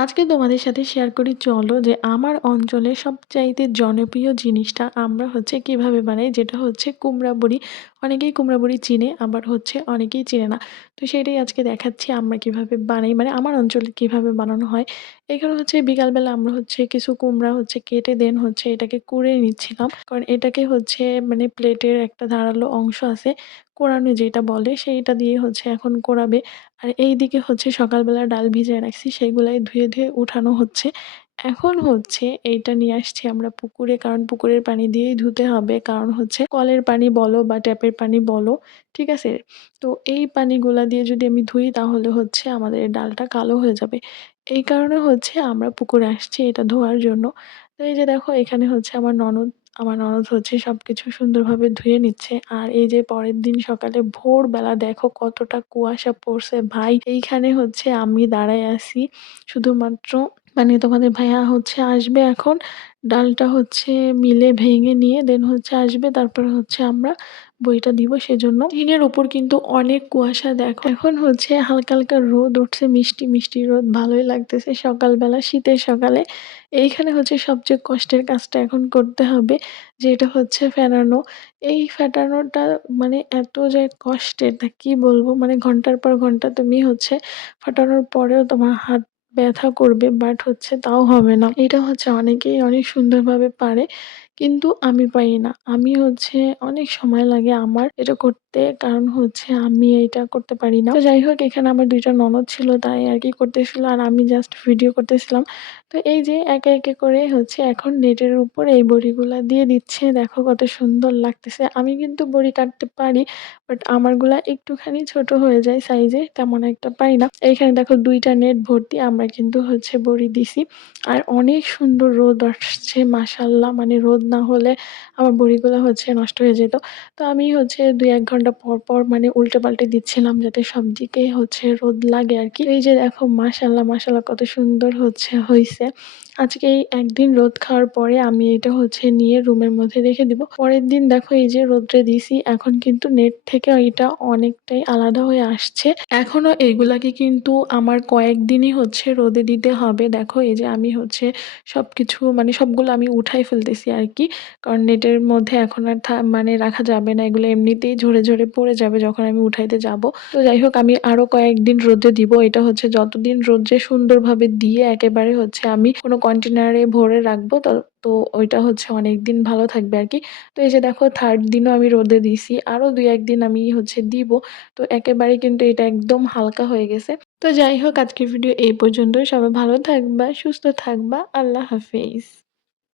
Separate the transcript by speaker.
Speaker 1: আজকে তোমাদের সাথে শেয়ার করি, চলো যে আমার অঞ্চলে সবচাইতে জনপ্রিয় জিনিসটা আমরা হচ্ছে কীভাবে বানাই, যেটা হচ্ছে কুমড়া বড়ি। অনেকেই কুমড়া বড়ি চিনে, আবার হচ্ছে অনেকেই চিনে না। তো সেটাই আজকে দেখাচ্ছি আমরা কীভাবে বানাই মানে আমার অঞ্চলে কীভাবে বানানো হয়। এখানে হচ্ছে বিকালবেলা আমরা হচ্ছে কিছু কুমড়া হচ্ছে কেটে দেন হচ্ছে এটাকে কুড়ে নিচ্ছিলাম। কারণ এটাকে হচ্ছে মানে প্লেটের একটা ধারালো অংশ আছে। কোরানো যেটা বলে, সেইটা দিয়ে হচ্ছে এখন কোরাবে। আর এই দিকে হচ্ছে সকালবেলা ডাল ভিজিয়ে রাখছি সেইগুলাই ধুয়ে ধুয়ে উঠানো হচ্ছে। এখন হচ্ছে এইটা নিয়ে আসছি আমরা পুকুরে, কারণ পুকুরের পানি দিয়েই ধুতে হবে। কারণ হচ্ছে কলের পানি বলো বা ট্যাপের পানি বলো, ঠিক আছে? তো এই পানিগুলা দিয়ে যদি আমি ধুই, তাহলে হচ্ছে আমাদের ডালটা কালো হয়ে যাবে। এই কারণে হচ্ছে আমরা পুকুরে আসছি এটা ধোয়ার জন্য। তো এই যে দেখো, এখানে হচ্ছে আমার ননদ আমার ননদ হচ্ছে সব কিছু সুন্দরভাবে ধুয়ে নিচ্ছে। আর এই যে পরের দিন সকালে ভোরবেলা দেখো কতটা কুয়াশা পড়ছে ভাই। এইখানে হচ্ছে আমি দাঁড়ায় আছি শুধুমাত্র মানে তোমাদের ভাইয়া হচ্ছে আসবে এখন। ডালটা হচ্ছে মিলে ভেঙে নিয়ে দেন হচ্ছে আসবে। তারপর হচ্ছে আমরা বইটা দিব সেজন্য। দিনের উপর কিন্তু অনেক কুয়াশা দেখো। এখন হচ্ছে হালকা হালকা রোদ উঠছে, মিষ্টি মিষ্টি রোদ, ভালোই লাগতেছে সকালবেলা, শীতের সকালে। এইখানে হচ্ছে সবচেয়ে কষ্টের কাজটা এখন করতে হবে, যেটা হচ্ছে ফেনানো এই ফেটানোটা মানে এত যে কষ্টের, তা কি বলব? মানে ঘণ্টার পর ঘণ্টা তুমি হচ্ছে ফাটানোর পরেও তোমার হাত ব্যথা করবে বাট হচ্ছে তাও হবে না। এটা হচ্ছে অনেকেই অনেক সুন্দরভাবে পারে। কিন্তু আমি পারি না। আমি হচ্ছে অনেক সময় লাগে আমার এটা করতে। কারণ হচ্ছে আমি এটা করতে পারি না। তো যাই হোক, এখানে আমার দুইটা ননদ ছিল, তাই আর কি করতেছিল। আর আমি জাস্ট ভিডিও করতেছিলাম। তো এই যে একে একে করে হচ্ছে এখন নেটের উপর এই বড়িগুলা দিয়ে দিচ্ছে। দেখো কত সুন্দর লাগতেছে। আমি কিন্তু বড়ি কাটতে পারি বাট আমারগুলা একটুখানি ছোট হয়ে যায় সাইজে তেমন একটা পারি না। এইখানে দেখো দুইটা নেট ভর্তি, আমরা কিন্তু হচ্ছে বড়ি দিছি। আর অনেক সুন্দর রোদ আসছে মাসাল্লাহ মানে রোদ না হলে আমার বড়িগুলো হচ্ছে নষ্ট হয়ে যেত। তো আমি হচ্ছে দুই এক ঘণ্টা পর পর মানে উল্টে পাল্টে দিচ্ছিলাম যাতে সব দিকে হচ্ছে রোদ লাগে আর কি এই যে দেখো মাসাল্লাহ মাসাল্লাহ কত সুন্দর হচ্ছে হয়েছে আজকে এই একদিন রোদ খাওয়ার পরে আমি এটা হচ্ছে নিয়ে রুমের মধ্যে রেখে দিব। পরের দিন দেখো এই যে রোদ্রে দিছি, এখন কিন্তু নেট থেকে এটা অনেকটাই আলাদা হয়ে আসছে। এখনও এগুলাকে কিন্তু আমার কয়েকদিনই হচ্ছে রোদে দিতে হবে। দেখো এই যে আমি হচ্ছে সব কিছু মানে সবগুলো আমি উঠাই ফেলতেছি আর কি কারণ নেটের মধ্যে এখন আর মানে রাখা যাবে না। এগুলো এমনিতেই ঝরে ঝরে পড়ে যাবে যখন আমি উঠাইতে যাব। তো যাই হোক, আমি আরও কয়েকদিন রোদে দিব। এটা হচ্ছে যতদিন রোদ্রে সুন্দরভাবে দিয়ে একেবারে হচ্ছে আমি কোনো কন্টেনারে ভরে রাখব, তো তো ওইটা হচ্ছে অনেক দিন ভালো থাকবে আর কি। তো এই যে দেখো থার্ড দিনও আমি রোদে দিছি। আরও দুই একদিন আমি হচ্ছে দিব। তো একেবারে কিন্তু এটা একদম হালকা হয়ে গেছে। তো যাই হোক, আজকের ভিডিও এই পর্যন্তই। সবাই ভালো থাকবা, সুস্থ থাকবা। আল্লাহ হাফিজ।